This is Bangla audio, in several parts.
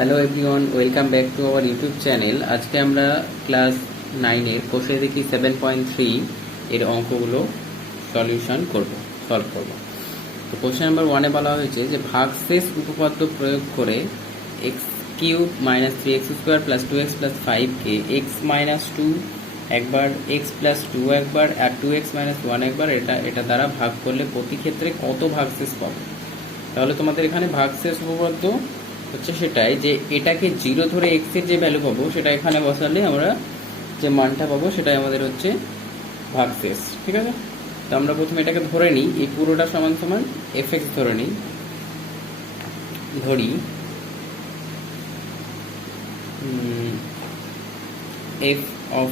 Hello everyone, welcome back to our YouTube channel. আজকে আমরা ক্লাস 9-এর কোষে দেখি 7.3 এর অঙ্কগুলো সলভ করব। তো কোশ্চেন নাম্বার 1-এ বলা হয়েছে যে ভাগশেষ উপপাদ্য প্রয়োগ করে x cube minus 3x square plus 2x plus 5কে এক্স মাইনাস 2 একবার, এক্স প্লাস 2 একবার আর 2x মাইনাস 1 একবার এটা দ্বারা ভাগ করলে প্রতি ক্ষেত্রে কত ভাগশেষ পাবো। তাহলে তোমাদের এখানে ভাগশেষ উপপাদ্য হচ্ছে সেটাই যে এটাকে 0 ধরে এক্স এর যে ভ্যালু পাবো সেটা এখানে বসালে আমরা যে মানটা পাবো সেটাই আমাদের হচ্ছে ভাগশেষ। ঠিক আছে, তো আমরা প্রথমে এটাকে ধরে নিই, এই পুরোটা সমান সমান fx ধরে নিই। ধরি f অফ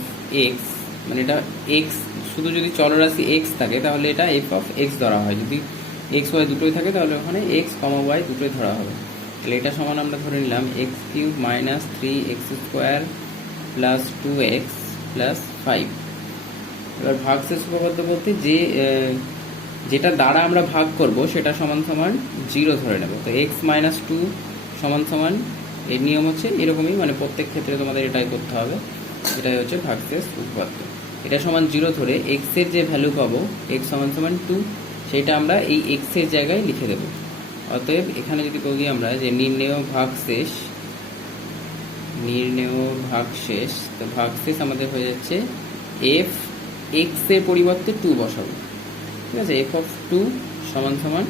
x, মানে এটা x শুধু যদি চলরাশি x থাকে তাহলে এটা f অফ x ধরা হয়, যদি x y দুটোই থাকে তাহলে ওখানে x, y দুটোই ধরা হবে। তাহলে এটা সমান আমরা ধরে নিলাম x cube minus 3x square plus 2x plus 5। এবার ভাগশেষ উপপাদ্য বলতে যেটা দ্বারা আমরা ভাগ করব সেটা সমান সমান 0 ধরে নেব। তো x মাইনাস 2 সমান সমান, এর নিয়ম হচ্ছে এরকমই, মানে প্রত্যেক ক্ষেত্রে তোমাদের এটাই করতে হবে। এটাই হচ্ছে ভাগশেষ উপপাদ্য। এটা সমান 0 ধরে x এর যে ভ্যালু পাবো x সমান সমান 2, সেটা আমরা এই x এর জায়গায় লিখে দেবো। অতএব এখানে যদি বলি আমরা যে নির্ণেয় ভাগশেষ, তো ভাগশেষ আমাদের হয়ে যাচ্ছে f x এর পরিবর্তে 2 বসাবো। ঠিক আছে, f অফ 2 সমান সমান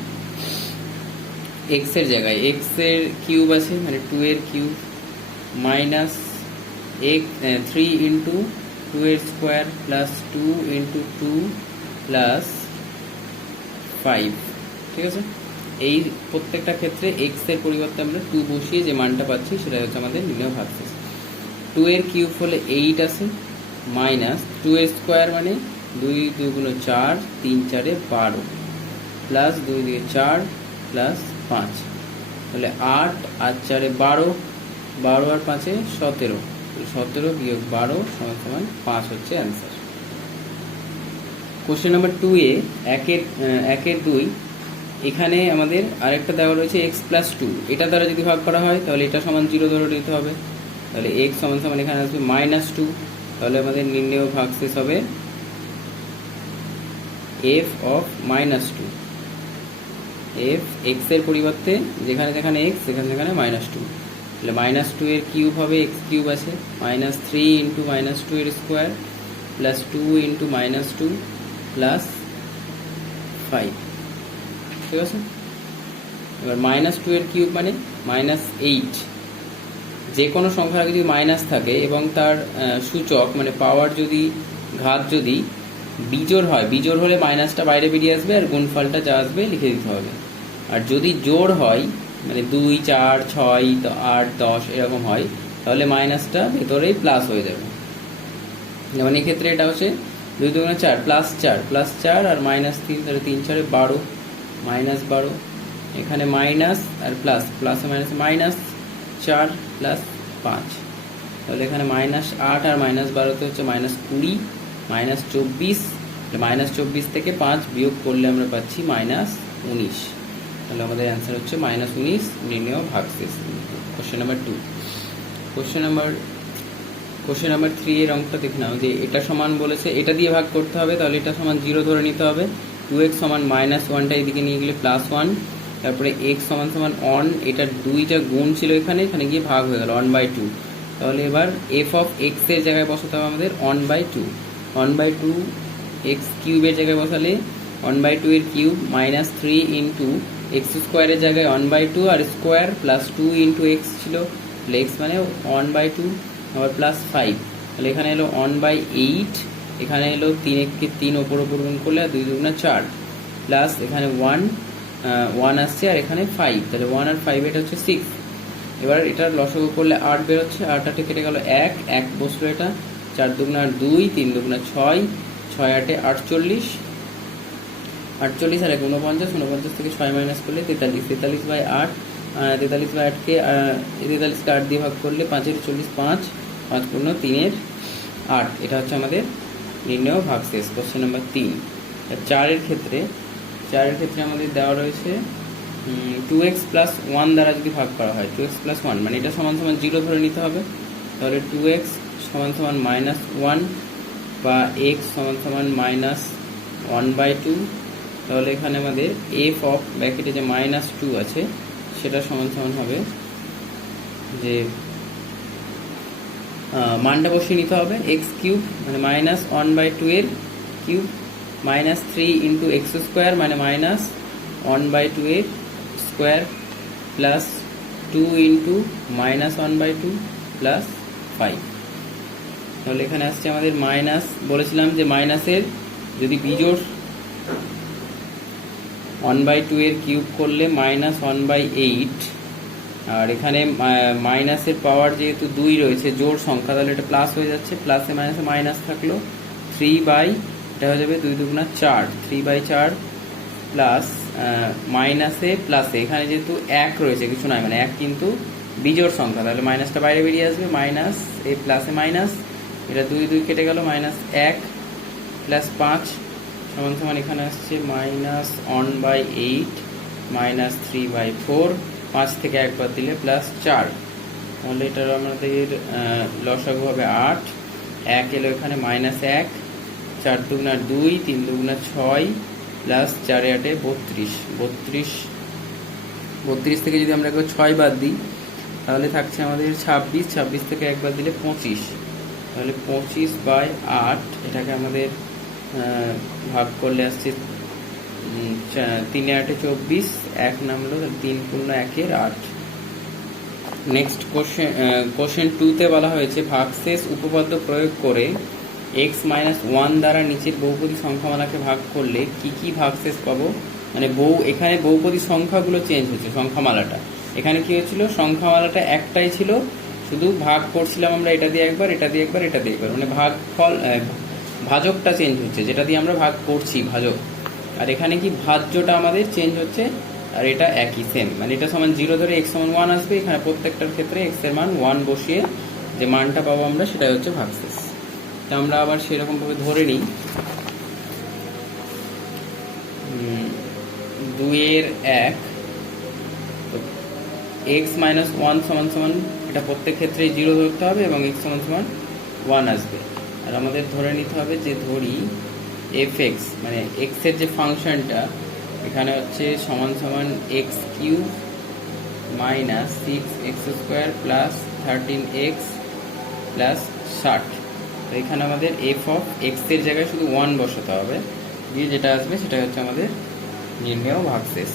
x এর জায়গায় x এর কিউব আছে, মানে 2 এর কিউব মাইনাস 3 ইন্টু 2 এর স্কোয়ার প্লাস 2 ইন্টু 2 প্লাস 5। ঠিক আছে, এই প্রত্যেকটা ক্ষেত্রে x এর পরিবর্তে আমরা 2 বসিয়ে যে মানটা পাচ্ছি সেটা হচ্ছে আমাদের নির্ণেয় ভাগশেষ। 2 এর কিউব হলে 8 আছে, মাইনাস 2 এর স্কোয়ার মানে 2 2 গুণ 4, 3 4 12 প্লাস 2 2 4 প্লাস 5, তাহলে 8 আর 4 12, 12 আর 5 17, 17 বিয়োগ 12 সমান সমান 5 হচ্ছে অ্যান্সার। কোশ্চেন নাম্বার 2-এ 1-এর 2 এখানে আমাদের আরেকটা দেওয়া রয়েছে x প্লাস 2, এটা দ্বারা যদি ভাগ করা হয় তাহলে এটা সমান 0 ধরে নিতে হবে। তাহলে x সমান সমান এখানে আসবে মাইনাস 2, তাহলে আমাদের নির্ণেয় ভাগশেষ হবে f of minus 2। f x এর পরিবর্তে যেখানে যেখানে x সেখানে সেখানে মাইনাস 2, তাহলে মাইনাস 2 এর কিউব হবে, x কিউব আছে, মাইনাস 3 ইন্টু মাইনাস 2 এর square plus 2 into minus 2 plus 5। ঠিক আছে, এবার মাইনাস 2 এর কিউব মানে মাইনাস 8। যে কোনো সংখ্যার আগে যদি মাইনাস থাকে এবং তার সূচক মানে পাওয়ার যদি ঘাত যদি বিজোড় হয়, বিজোড় হলে মাইনাসটা বাইরে বেরিয়ে আসবে আর গুণফলটা যা আসবে লিখে দিতে হবে। আর যদি জোড় হয় মানে 2 4 6 8 10 এরকম হয় তাহলে মাইনাসটা ভেতরেই প্লাস হয়ে যাবে। যেমন এক্ষেত্রে এটা হচ্ছে 2 2 4 প্লাস 4 প্লাস 4 আর মাইনাস 3, তাহলে 3 4 12 মাইনাস 12, এখানে মাইনাস আর প্লাস, প্লাসে মাইনাস মাইনাস 4 প্লাস 5, তাহলে এখানে মাইনাস 8 আর মাইনাস 12তে হচ্ছে মাইনাস 20, মাইনাস 24, মাইনাস 24 থেকে 5 বিয়োগ করলে আমরা পাচ্ছি মাইনাস 19। তাহলে আমাদের অ্যান্সার হচ্ছে মাইনাস 19 নির্ণেয় ভাগশেষ। Question number 2। কোশ্চেন নাম্বার 3 এর অঙ্কটা দেখে নাও যে এটা সমান বলেছে এটা দিয়ে ভাগ করতে হবে, তাহলে এটা সমান 0 ধরে নিতে হবে। 2x সমান মাইনাস 1টা এদিকে নিয়ে গেলে প্লাস 1, তারপরে x সমান সমান অন, এটা 2টা গুণ ছিল এখানে গিয়ে ভাগ হয়ে গেল 1/2। তাহলে এবার f অফ x এর জায়গায় বসাতে হবে আমাদের 1/2। 1/2 x কিউবের জায়গায় বসালে 1/2 এর কিউব মাইনাস 3 ইন্টু এক্স স্কোয়ারের জায়গায় 1/2 আর স্কোয়ার প্লাস 2 ইন্টু এক্স ছিল, তাহলে x মানে 1/2 আবার প্লাস 5, তাহলে এখানে এলো 1/8, এখানে এলো 3 3 ওপর গুণ করলে 2 2 4 প্লাস এখানে 1 আসছে আর এখানে 5, তাহলে 1 আর 5 এটা হচ্ছে 6। এবার এটার লসাগু করলে 8 বেরোচ্ছে, 8 8 কেটে গেল 1 বসলো, এটা 4 2 2 3 2 6 6 8 48 48 আর 49, 49 থেকে 6 মাইনাস করলে 43, 43/8, 43/8কে 43কে 8 দিয়ে ভাগ করলে 5 এর 40, 5 5 পূর্ণ 3 এর 8, এটা হচ্ছে আমাদের নির্ণেয় ভাগশেষ। Question number 3। 4 এর ক্ষেত্রে আমাদের দেওয়া রয়েছে 2x প্লাস 1 দ্বারা যদি ভাগ করা হয়, 2x প্লাস 1 মানে এটা সমান সমান 0 ধরে নিতে হবে। তাহলে 2x সমান সমান -1 বা x সমান সমান -1/2। তাহলে এখানে আমাদের f অফ ব্র্যাকেটে যে -2 আছে সেটা সমান সমান হবে যে মানটা বসিয়ে নিতে হবে x কিউব মানে -1/2 এর কিউব -3 ইন্টু এক্স স্কোয়ার মানে -1/2 এর স্কোয়ার প্লাস 2 ইন্টু -1/2 প্লাস 5। তাহলে এখানে আসছে আমাদের মাইনাস, বলেছিলাম যে মাইনাসের যদি বিজোড় 1/2 এর কিউব করলে -1/8, আর এখানে মাইনাসের পাওয়ার যেহেতু 2 রয়েছে জোড় সংখ্যা, তাহলে এটা প্লাস হয়ে যাচ্ছে, প্লাসে মাইনাসে মাইনাস থাকলো 3 এটা হয়ে যাবে 2 দুগুণা 4, 3/4 প্লাস মাইনাসে প্লাসে এখানে যেহেতু 1 রয়েছে কিছু নয় মানে 1 কিন্তু বিজোড় সংখ্যা, তাহলে মাইনাসটা বাইরে বেরিয়ে আসবে, মাইনাস এই প্লাসে মাইনাস, এটা 2 2 কেটে গেল, -1 প্লাস 5 সমান সমান এখানে আসছে -1/8 -3/4, 5 থেকে 1 বাদ দিলে প্লাস 4। তাহলে এটার আমাদের লসাগু হবে 8, 1 এলো এখানে -1, 4 দুগুণা 2, 3 দুগুণা 6 প্লাস 4 8 32 থেকে যদি আমরা 6 বাদ দিই তাহলে থাকছে আমাদের 26 থেকে 1 বাদ দিলে 25, তাহলে 25/8। এটাকে আমাদের ভাগ করলে আসছে 3 8 24, 1 নামলো 3 পূর্ণ 1 এর 8। নেক্সট কোশ্চেন 2-তে বলা হয়েছে ভাগশেষ উপপাদ্য প্রয়োগ করে x - 1 দ্বারা নিচের বহুপদী সংখ্যামালাকে ভাগ করলে কি কি ভাগশেষ পাবো। মানে এখানে বহুপদী সংখ্যাগুলো চেঞ্জ হচ্ছে, সংখ্যামালাটা এখানে কি হচ্ছিল, সংখ্যামালাটা একটাই ছিল, শুধু ভাগ করছিলাম আমরা এটা দিয়ে একবার, এটা দিয়ে একবার, এটা দিয়ে একবার, মানে ভাজকটা চেঞ্জ হচ্ছে, যেটা দিয়ে আমরা ভাগ করছি ভাজক, আর এখানে কি ভাজ্যটা আমাদের চেঞ্জ হচ্ছে, আর এটা একই সেম, মানে এটা সমান 0 ধরে x সমান 1 আসবে, এখানে প্রত্যেকটার ক্ষেত্রে x এর মান 1 বসিয়ে যে মানটা পাবো আমরা সেটাই হচ্ছে ভাগশেষ। তা আমরা আবার সেরকমভাবে ধরে নিই 2 এর 1, তো x - 1 সমান সমান এটা প্রত্যেক ক্ষেত্রেই 0 ধরতে হবে এবং x সমান সমান 1 আসবে। আর আমাদের ধরে নিতে হবে যে ধরি fx মানে x এর যে ফাংশনটা এখানে হচ্ছে সমান সমান x³ - 6x² plus 13x plus 60। তো এখানে আমাদের f অফ x এর জায়গায় শুধু 1 বসাতে হবে, দিয়ে যেটা আসবে সেটা হচ্ছে আমাদের নির্ণেয় ভাগশেষ।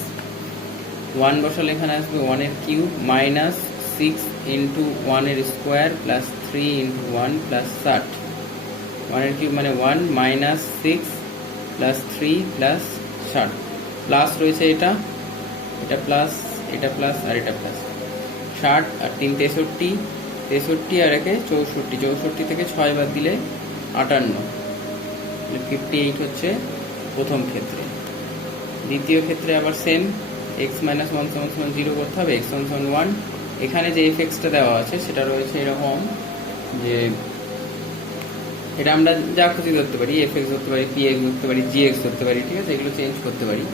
1 বসালে এখানে আসবে 1 এর কিউব -6 ইন্টু 1 এর স্কোয়ার প্লাস 3 ইন্টু 1 প্লাস 60। 1 এর কিউব মানে 1 -6 প্লাস 3 প্লাস 60, প্লাস রয়েছে এটা প্লাস, এটা প্লাস আর এটা প্লাস, 60 আর 3 63, 63 আর 1 64, 64 থেকে 6 বাদ দিলে 58, 58 হচ্ছে প্রথম ক্ষেত্রে। দ্বিতীয় ক্ষেত্রে আবার সেম, x - 1 সমান 0 করতে হবে, x সমান 1। এখানে যে fx-টা দেওয়া আছে সেটা রয়েছে এরকম যে এটা আমরা যা খুশি ধরতে পারি, fx ধরতে পারি, px ধরতে পারি, gx ধরতে পারি, ঠিক আছে, এগুলো চেঞ্জ করতে পারি।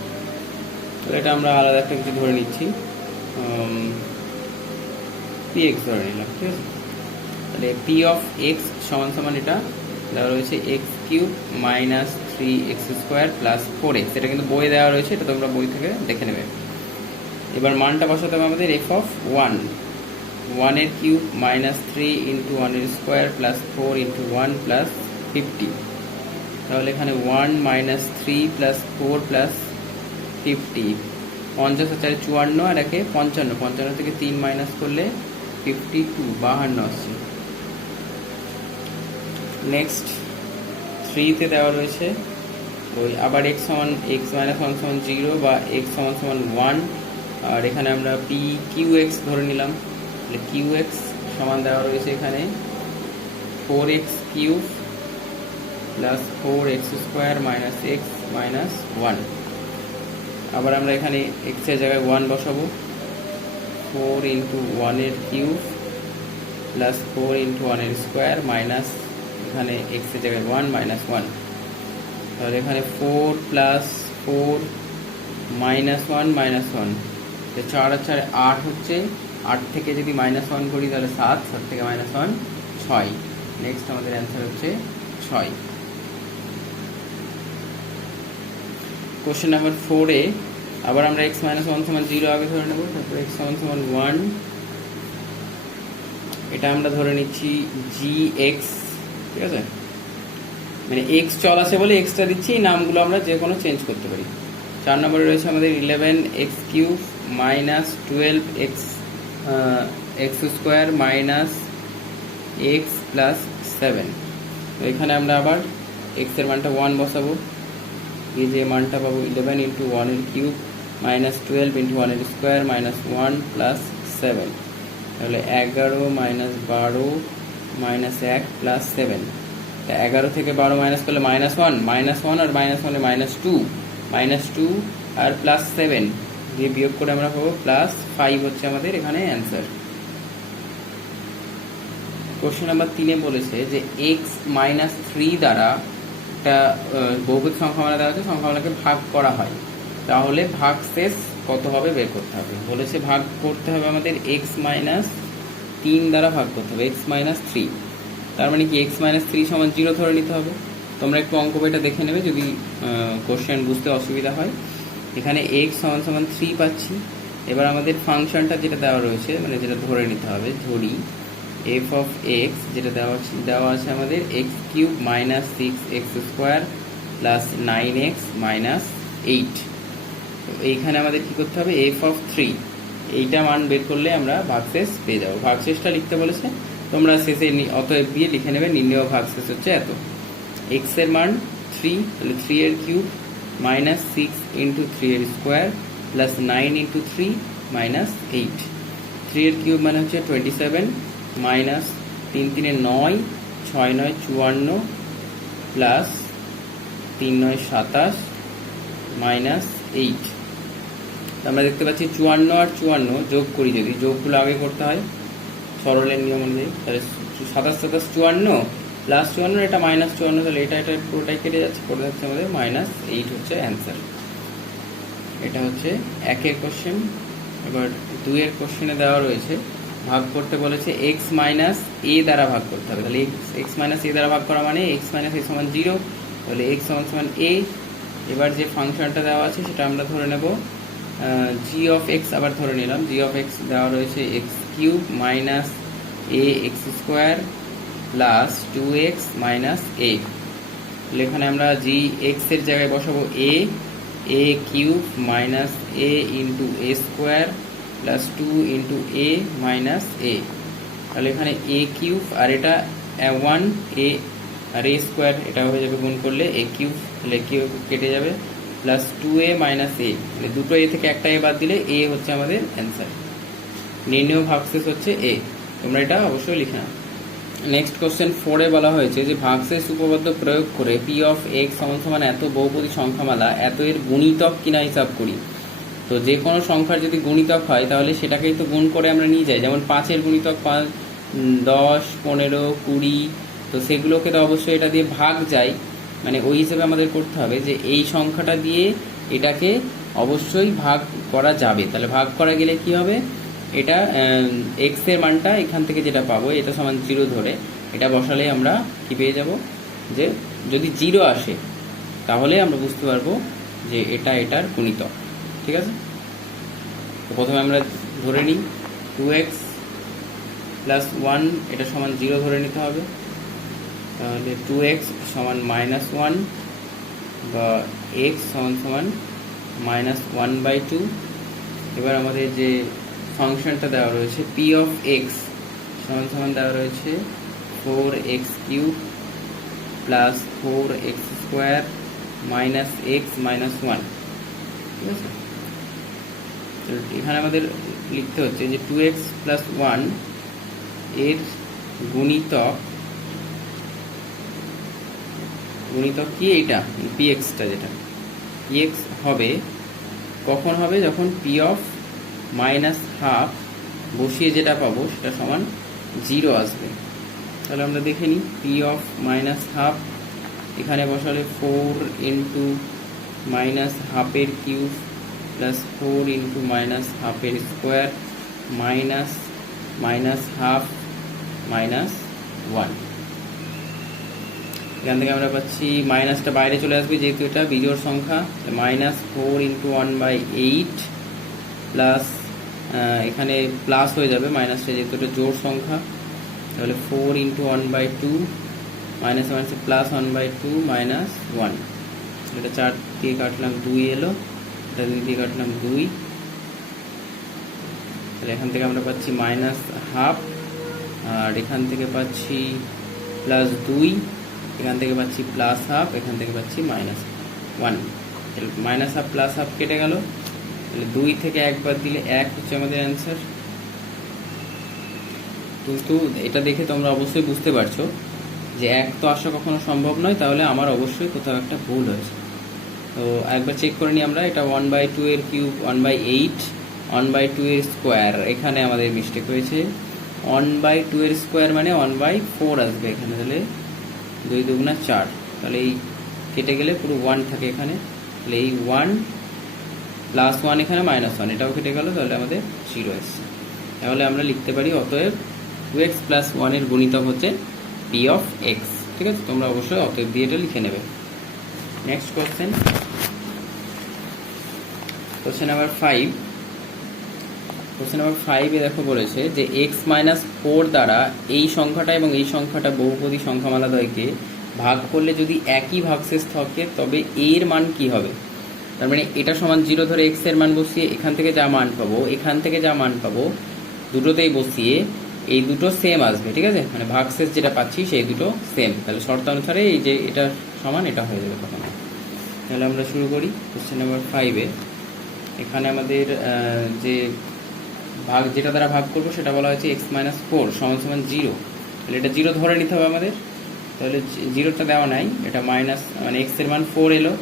তো এটা আমরা আলাদা একটা কিছু ধরে নিচ্ছি, px ধরে নিলাম, ঠিক আছে। তাহলে p অফ x সমান সমান এটা দেওয়া রয়েছে x³ - 3x² প্লাস 4x, এটা কিন্তু বইয়ে দেওয়া রয়েছে, এটা তোমরা বই থেকে দেখে নেবে। এবার মানটা বসাতে হবে আমাদের f অফ 1, 1 এর কিউব -3 ইন্টু 1 এর স্কোয়ার প্লাস 4 ইন্টু 1 প্লাস 50। তাহলে এখানে 1 - 3 প্লাস 4 প্লাস 50, 50 আর 4 54 আর 1 55, 55 থেকে 3 মাইনাস করলে 52, 52 আসছে। নেক্সট 3-তে দেওয়া রয়েছে ওই আবার x - 1 সমান 0 বা x সমান 1, আর এখানে আমরা pqx ধরে নিলাম। তাহলে qx সমান দেওয়া রয়েছে এখানে 4x³ plus 4x² minus x minus 1। আবার আমরা এখানে x এর জায়গায় 1 বসাবো, 4 ইন্টু 1 এর কিউব প্লাস 4 ইন্টু 1 এর স্কোয়ার মাইনাস এখানে x এর জায়গায় 1 মাইনাস 1। তাহলে এখানে 4 প্লাস 4 -1 -1, 4 আর 4 8 হচ্ছে, 8 থেকে যদি -1 করি তাহলে 7, 7 থেকে -1 6। নেক্সট আমাদের অ্যান্সার হচ্ছে 6। কোশ্চেন নাম্বার 4-এ আবার আমরা x - 1 = 0 আগে ধরে নেব, তারপর x = 1, এটা আমরা ধরে নিচ্ছি gx, ঠিক আছে, মানে x চল আছে বলে এক্সট্রা দিচ্ছি, এই নামগুলো আমরা যে কোনো চেঞ্জ করতে পারি। 4 নম্বরে রয়েছে আমাদের 11x³ - 12x x² - x + 7। তো এখানে আমরা আবার x এর মানটা 1 বসাবো, এই যে মানটা পাবো 11 × 1 এর কিউব - 12 × 1 এর স্কোয়ার - 1 + 7, তাহলে 11 - 12 - 1 + 7। 11 থেকে 12 মাইনাস করলে -1, -1 আর -1 -2, -2 আর +7 দিয়ে বিয়োগ করে আমরা পাবো +5 হচ্ছে আমাদের এখানে অ্যান্সার। কোশ্চেন নাম্বার 3-এ বলেছে যে x - 3 দ্বারা একটা বহুপদী সংখ্যামালা দেওয়া আছে, সংখ্যামালাকে ভাগ করা হয়, তাহলে ভাগশেষ কত হবে বের করতে হবে। বলেছে ভাগ করতে হবে আমাদের x - 3 দ্বারা ভাগ করতে হবে, x - 3, তার মানে কি x - 3 = 0 ধরে নিতে হবে। তোমরা একটু অঙ্ক বইটা দেখে নেবে যদি কোশ্চেন বুঝতে অসুবিধা হয়। এখানে x = 3 পাচ্ছি। এবার আমাদের ফাংশনটা যেটা দেওয়া রয়েছে, মানে যেটা ধরে নিতে হবে, ধরি f(x) যেটা দেওয়া আছে আমাদের x³ - 6x² + 9x - 8। তো এইখানে আমাদের কি করতে হবে, f(3) এইটা মান বের করলে আমরা ভাগশেষ পেয়ে যাবো। ভাগশেষটা লিখতে বলেছে, তোমরা শেষে অতএব দিয়ে লিখে নেবে নির্ণেয় ভাগশেষ হচ্ছে এত। x এর মান 3, তাহলে 3 এর কিউব - 6 × 3 এর স্কোয়ার + 9 × 3 - 8। 3 এর কিউব মানে হচ্ছে 27, মাইনাস 3 × 3 = 9, 6 × 9 = 54 প্লাস 3 × 9 = 27 -8। আমরা দেখতে পাচ্ছি 54 আর 54 যোগ করি, যদি যোগগুলো আগে করতে হয় সরলের নিয়ম অনুযায়ী, তাহলে 27 × 27 = 54 প্লাস 54, এটা -54, তাহলে এটা পুরোটাই কেটে যাচ্ছে, পড়ে যাচ্ছে আমাদের -8 হচ্ছে অ্যান্সার। এটা হচ্ছে 1-এর কোশ্চেন। এবার 2-এর কোশ্চেনে দেওয়া রয়েছে ভাগ করতে বলেছে x - a দ্বারা ভাগ করতে হবে, তাহলে x - a দ্বারা ভাগ করা মানে x - a = 0, তাহলে x = a। এবার যে ফাংশনটা দেওয়া আছে সেটা আমরা ধরে নেব g(x), আবার ধরে নিলাম g(x) দেওয়া রয়েছে x³ - ax² + 2x - a। তাহলে এখানে আমরা gx এর জায়গায় বসাবো a³ - a × a² + 2 × a - a। তাহলে এখানে a³ আর এটা 1 a আর a², এটা হয়ে যাবে গুণ করলে a³, তাহলে a³ কেটে যাবে, প্লাস 2a - a, মানে দুটো a থেকে একটা a বাদ দিলে a হচ্ছে আমাদের অ্যান্সার। নির্ণেয় ভাগশেষ হচ্ছে a, তোমরা এটা অবশ্যই লিখে নাও। নেক্সট কোশ্চেন 4-এ বলা হয়েছে যে ভাগশেষ উপপাদ্য প্রয়োগ করে p(x) = এত বহুপদী সংখ্যামালা এত এর গুণিতক কিনা হিসাব করি। তো যে কোনো সংখ্যার যদি গুণিতক হয় তাহলে সেটাকেই তো গুণ করে আমরা নিয়ে যাই, যেমন 5-এর গুণিতক 5, 10, 15, 20, তো সেগুলোকে তো অবশ্যই এটা দিয়ে ভাগ যায়, মানে ওই হিসেবে আমাদের করতে হবে যে এই সংখ্যাটা দিয়ে এটাকে অবশ্যই ভাগ করা যাবে। তাহলে ভাগ করা গেলে কি হবে, এটা x এর মানটা এখান থেকে যেটা পাবো এটা সমান 0 ধরে এটা বসালে আমরা কি পেয়ে যাব, যে যদি 0 আসে তাহলে আমরা বুঝতে পারবো যে এটা এটার গুণিতক, ঠিক আছে। তো প্রথমে আমরা ধরে নিই 2x + 1 এটা সমান 0 ধরে নিতে হবে, তাহলে 2x = -1 বা x = -1/2। এবার আমাদের যে ফাংশনটা দেওয়া রয়েছে p(x) = দেওয়া রয়েছে 4x³ + 4x² - x - 1, ঠিক আছে। এখানে আমাদের লিখতে হচ্ছে যে 2x + 1 এর গুণিতক কি, এইটা px-টা, যেটা px হবে কখন হবে, যখন p(-12) বসিয়ে যেটা পাবো সেটা সমান 0 আসবে। তাহলে আমরা দেখে নিই p(-12) এখানে বসালে 4 × -12 এর কিউব প্লাস 4 ইন্টু মাইনাস হাফের square minus minus half minus 1। এখান থেকে আমরা পাচ্ছি মাইনাসটা বাইরে চলে আসবে যেহেতু এটা বিজোড় সংখ্যা, মাইনাস 4 ইন্টু 1/8 প্লাস এখানে প্লাস হয়ে যাবে মাইনাসটা যেহেতু এটা জোড় সংখ্যা, তাহলে 4 ইন্টু 1/2 মাইনাস মাইনাসে প্লাস 1/2 মাইনাস 1। এটা 4 দিয়ে কাটলাম 2 এলো, এটা 2 দিয়ে কাটলাম 2, তাহলে এখান থেকে আমরা পাচ্ছি মাইনাস হাফ, আর এখান থেকে পাচ্ছি প্লাস 2, এখান থেকে পাচ্ছি প্লাস হাফ, এখান থেকে পাচ্ছি মাইনাস 1। তাহলে মাইনাস হাফ প্লাস হাফ কেটে গেল, তাহলে 2 থেকে 1 বাদ দিলে 1 হচ্ছে আমাদের অ্যান্সার। কিন্তু এটা দেখে তোমরা অবশ্যই বুঝতে পারছো যে 1 তো আসা কখনো সম্ভব নয়, তাহলে আমার অবশ্যই কোথাও একটা ভুল হয়েছে। তো একবার চেক করে নিই আমরা, এটা 1/2 এর কিউব 1/8, 1/2 এর স্কোয়ার, এখানে আমাদের মিস্টেক হয়েছে। 1/2 এর স্কোয়ার মানে 1/4 আসবে এখানে, তাহলে 2 দুগুণা 4, তাহলে এই কেটে গেলে পুরো 1 থাকে এখানে, তাহলে এই 1 প্লাস 1 এখানে মাইনাস 1, এটাও কেটে গেল, তাহলে আমাদের 0 এসছে। তাহলে আমরা লিখতে পারি অতএব 2x প্লাস 1 এর গুণিতক হচ্ছে p অফ x। ঠিক আছে, তোমরা অবশ্যই অতএব দিয়ে এটা লিখে নেবে। Next question, question number 5। Question number 5 এ দেখো বলেছে যে x মাইনাস 4 দ্বারা এই সংখ্যাটা এবং এই সংখ্যাটা বহুপদী সংখ্যামালাদ্বয়কে ভাগ করলে যদি একই ভাগশেষ থাকে তবে এর মান কি হবে। তার মানে এটা সমান 0 ধরে x এর মান বসিয়ে এখান থেকে যা মান পাবো, এখান থেকে যা মান পাবো, দুটোতেই বসিয়ে এই দুটো সেম আসবে। ঠিক আছে, মানে ভাগশেষ যেটা পাচ্ছি সেই দুটো সেম, তাহলে শর্তানুসারে এই যে এটা সমান এটা হয়ে যাবে তখন। তাহলে আমরা শুরু করি কোশ্চেন নাম্বার 5-এ। এখানে আমাদের যে ভাগ যেটা দ্বারা ভাগ করবো সেটা বলা হয়েছে x মাইনাস 4 সমান সমান 0, তাহলে এটা 0 ধরে নিতে হবে আমাদের। তাহলে 0টা দেওয়া নাই, এটা মাইনাস মানে x এর মান 4 এলো,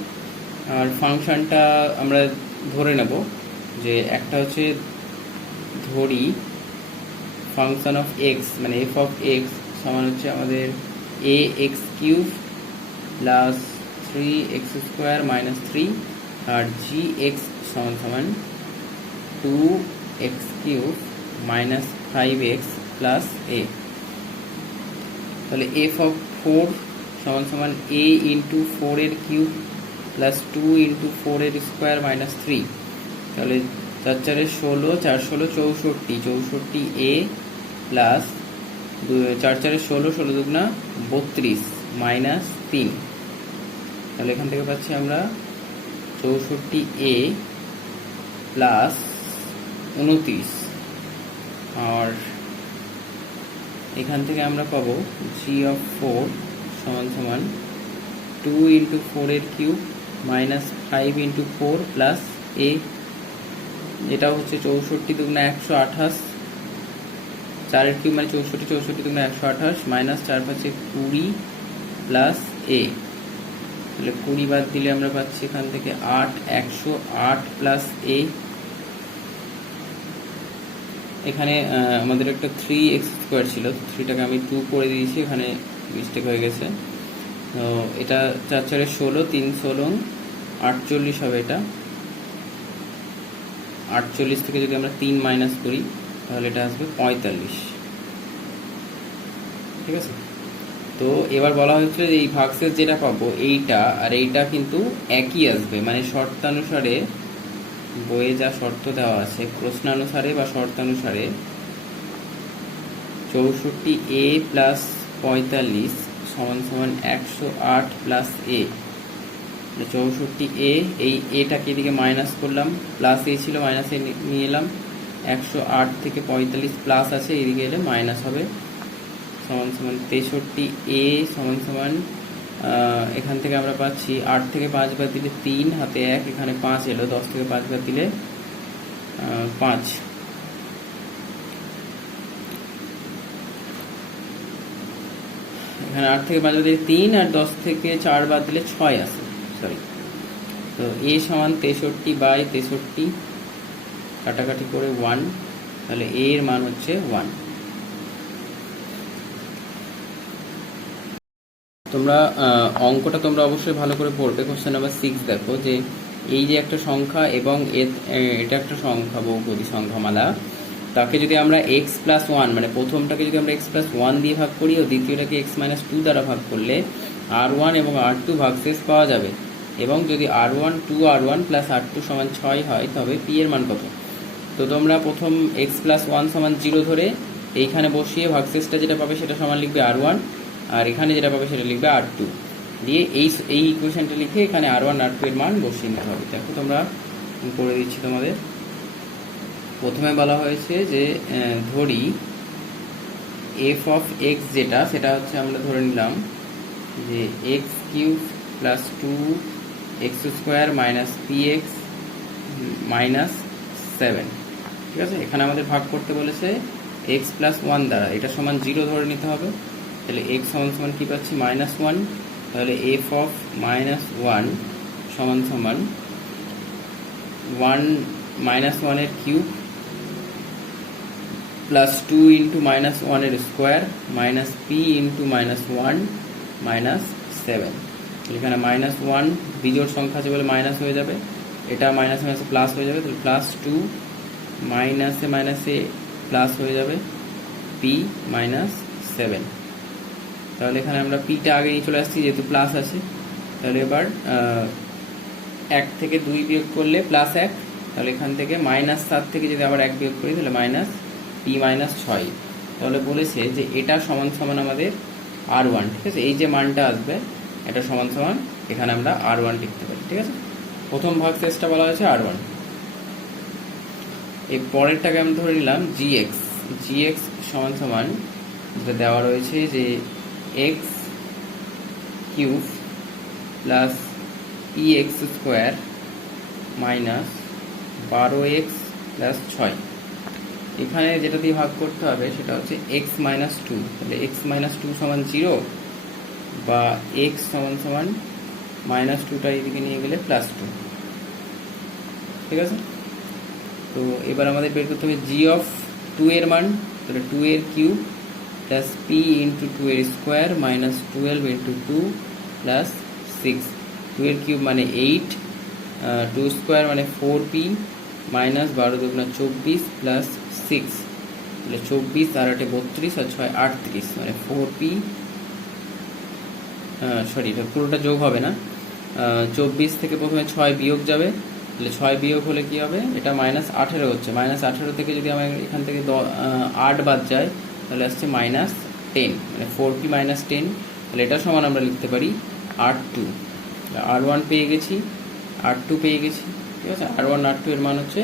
আর ফাংশনটা আমরা ধরে নেব যে একটা হচ্ছে ধরি ফাংশন অফ x মানে f অফ x সমান হচ্ছে আমাদের ax cube plus 3x square minus 3, আর gx সমান সমান 2x cube minus 5x plus a। তাহলে f অফ 4 সমান সমান a ইন্টু 4 এর কিউব প্লাস 2 ইন্টু 4 এর স্কোয়ার মাইনাস 3, তাহলে 4 4 16, 4 16 64, 64 a প্লাস 4 4 16, 16 দুগুণা 32 মাইনাস 3, তাহলে এখান থেকে পাচ্ছি আমরা 64 a প্লাস 29, আর এখান থেকে আমরা পাবো g অফ 4 সমান সমান 2 ইন্টু 4 এর cube minus 5 into 4 plus a, এটাও হচ্ছে 64 দুগুণা 128, 4 এর কিউব মানে 64, 64 দুগুণা 128 মাইনাস 4 পাচ্ছে 20 প্লাস a, তাহলে 20 বাদ দিলে আমরা পাচ্ছি এখান থেকে 8, 108 প্লাস a। এখানে আমাদের একটা 3x স্কোয়ার ছিল, 3টাকে আমি 2 করে দিয়েছি, এখানে মিস্টেক হয়ে গেছে। তো এটা 4 4 16, 3 16 48 হবে। এটা 48 থেকে যদি আমরা 3 মাইনাস করি তাহলে এটা আসবে 45। ঠিক আছে, তো এবার বলা হয়েছিল যে এই ভাগশেষ যেটা পাবো এইটা আর এইটা কিন্তু একই আসবে, মানে শর্তানুসারে বইয়ে যা শর্ত দেওয়া আছে প্রশ্নানুসারে বা শর্তানুসারে 64a প্লাস 45 সমান সমান 108 প্লাস a। 64a, এই এটাকে এদিকে মাইনাস করলাম, প্লাস এ ছিল মাইনাস এ নিয়ে এলাম, 108 থেকে 45 প্লাস আছে এদিকে এলে মাইনাস হবে, সমান সমান 63a সমান সমান এখান থেকে আমরা পাচ্ছি 8 থেকে 5 বাদ দিলে 3, হাতে 1, এখানে 5 এলো, 10 থেকে 5 বাদ দিলে 5, এখানে 8 থেকে 5 বাদ দিলে 3, আর 10 থেকে 4 বাদ দিলে 6 আসে, সরি। তো a সমান 63/63, কাটাকাটি করে 1, তাহলে a এর মান হচ্ছে 1। তোমরা অঙ্কটা তোমরা অবশ্যই ভালো করে পড়বে। কোশ্চেন নাম্বার 6 দেখো যে এই যে একটা সংখ্যা এবং এটা একটা সংখ্যা, বহুপদী সংখ্যামালা, তাকে যদি আমরা এক্স প্লাস ওয়ান, মানে প্রথমটাকে যদি আমরা এক্স প্লাস ওয়ান দিয়ে ভাগ করি ও দ্বিতীয়টাকে এক্স মাইনাস টু দ্বারা ভাগ করলে R1 এবং R2 ভাগশেষ পাওয়া যাবে। এবং যদি R1 2R1 প্লাস R2 সমান 6 হয় তবে পি এর মান কত? তো তোমরা প্রথম এক্স প্লাস ওয়ান সমান 0 ধরে এইখানে বসিয়ে ভাগশেষটা যেটা পাবে সেটা সমান লিখবে R1, আর এখানে যেটা পাবে সেটা লিখবে R2 দিয়ে এই ইকুয়েশনটা লিখে এখানে R1 R2 এর মান বসিয়ে নিতে হবে। দেখো তোমরা করে দিচ্ছি তোমাদের। প্রথমে বলা হয়েছে যে ধরি এফ অফ এক্স যেটা, সেটা হচ্ছে আমরা ধরে নিলাম যে x cube plus 2x² minus px minus 7, ঠিক আছে। এখানে আমাদের ভাগ করতে বলেছে এক্স প্লাস ওয়ান দ্বারা, এটা সমান 0 ধরে নিতে হবে। তাহলে এক্স সমান সমান কী পাচ্ছি? -1। তাহলে এফ অফ -1 সমান সমান 1 -1 এর কিউব প্লাস 2 ইন্টু -1 এর square minus P into -1 minus 7। এখানে -1 বিজোড় সংখ্যা আছে বলে মাইনাস হয়ে যাবে, এটা মাইনাসে মাইনাসে প্লাস হয়ে যাবে, তাহলে +2 মাইনাসে মাইনাসে প্লাস হয়ে যাবে পি -7। তাহলে এখানে আমরা পিটা আগে নিয়ে চলে আসছি যেহেতু প্লাস আছে। তাহলে এবার 1 থেকে 2 বিয়োগ করলে +1, তাহলে এখান থেকে -7 থেকে যদি আবার 1 বিয়োগ করি তাহলে -p -6। তাহলে বলেছে যে এটা সমান সমান আমাদের R1, ঠিক আছে। এই যে মানটা আসবে এটা সমান সমান এখানে আমরা R1 লিখতে পারি, ঠিক আছে। প্রথম ভাগশেষটা বলা হয়েছে R1। এই পরেরটাকে আমি ধরে নিলাম gx সমান সমান যেটা দেওয়া রয়েছে যে x cube plus px² minus 12x plus 6। এখানে যেটা দিয়ে ভাগ করতে হবে সেটা হচ্ছে x মাইনাস 2। তাহলে x মাইনাস 2 সমান 0 বা x সমান সমান -2টা এদিকে নিয়ে গেলে +2, ঠিক আছে। তো এবার আমাদের বের করতে হবে জি অফ 2 এর মান। তাহলে 2 এর কিউব প্লাস পি ইন্টু 2 এর স্কোয়ার মাইনাস 12 ইন্টু 2 প্লাস 6। 2 এর কিউব মানে 8, 2 স্কোয়ার মানে 4p মাইনাস 12 দুগুণা 24 প্লাস 6। তাহলে 24 আর 8 32 আর 6 38 মানে 4p, সরি এটা পুরোটা যোগ হবে না, 24 থেকে প্রথমে 6 বিয়োগ যাবে, তাহলে 6 বিয়োগ হলে কি হবে? এটা -18 হচ্ছে। -18 থেকে যদি আমার এখান থেকে 8 বাদ যায় তাহলে আসছে -10, মানে 4p -10। তাহলে এটা সমান আমরা লিখতে পারি R2। R1 পেয়ে গেছি, R2 পেয়ে গেছি, ঠিক আছে। R1 R2 এর মান হচ্ছে